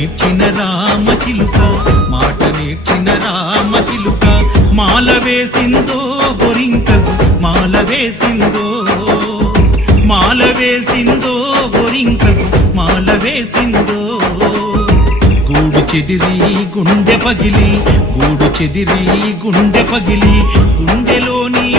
నేర్చిన రామ చిలుక, మాట నేర్చిన రామ చిలుక, మాల వేసిందో గోరింకకు, మాల వేసిందో, మాల వేసిందో గోరింకకు, మాల వేసిందో. గూడు చెదిరి గుండె పగిలి, గూడు చెదిరి గుండె పగిలి, గుండెలోని